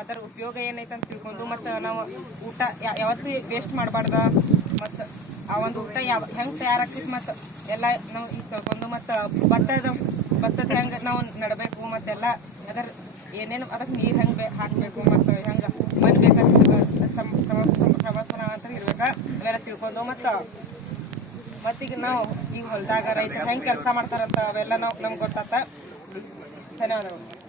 ಅದರ ಉಪಯೋಗ ಏನೈತೆ ಅಂತ ತಿಳ್ಕೊಂಡು ಮತ್ತು ನಾವು ಊಟ ಯಾವತ್ತೂ ವೇಸ್ಟ್ ಮಾಡಬಾರ್ದ ಮತ್ತು ಆ ಒಂದು ಊಟ ಹೆಂಗೆ ತಯಾರಾಗ್ತೈತಿ ಮತ್ತು ಎಲ್ಲ ನಾವು ಈಗ ತಿಳ್ಕೊಂಡು ಮತ್ತು ಭತ್ತದ ಹೆಂಗೆ ನಾವು ನಡಬೇಕು ಮತ್ತೆಲ್ಲ ಅದರ ಏನೇನು ಅದಕ್ಕೆ ನೀರು ಹೆಂಗೆ ಹಾಕಬೇಕು ಮತ್ತು ಹೆಂಗೆ ಮಣ್ಣು ಬೇಕಾಗ್ತದೆ ಸಮರ್ಪಣ ಅಂತ ಇರ್ಬೇಕು ಅವೆಲ್ಲ ತಿಳ್ಕೊಂಡು ಮತ್ತೀಗ ನಾವು ಈಗ ಹೊಲದಾಗ ರೈತರು ಹೆಂಗೆ ಕೆಲಸ ಮಾಡ್ತಾರಂತ ಅವೆಲ್ಲ ನಮ್ಗೆ ಗೊತ್ತಾತ. ಧನ್ಯವಾದಗಳು.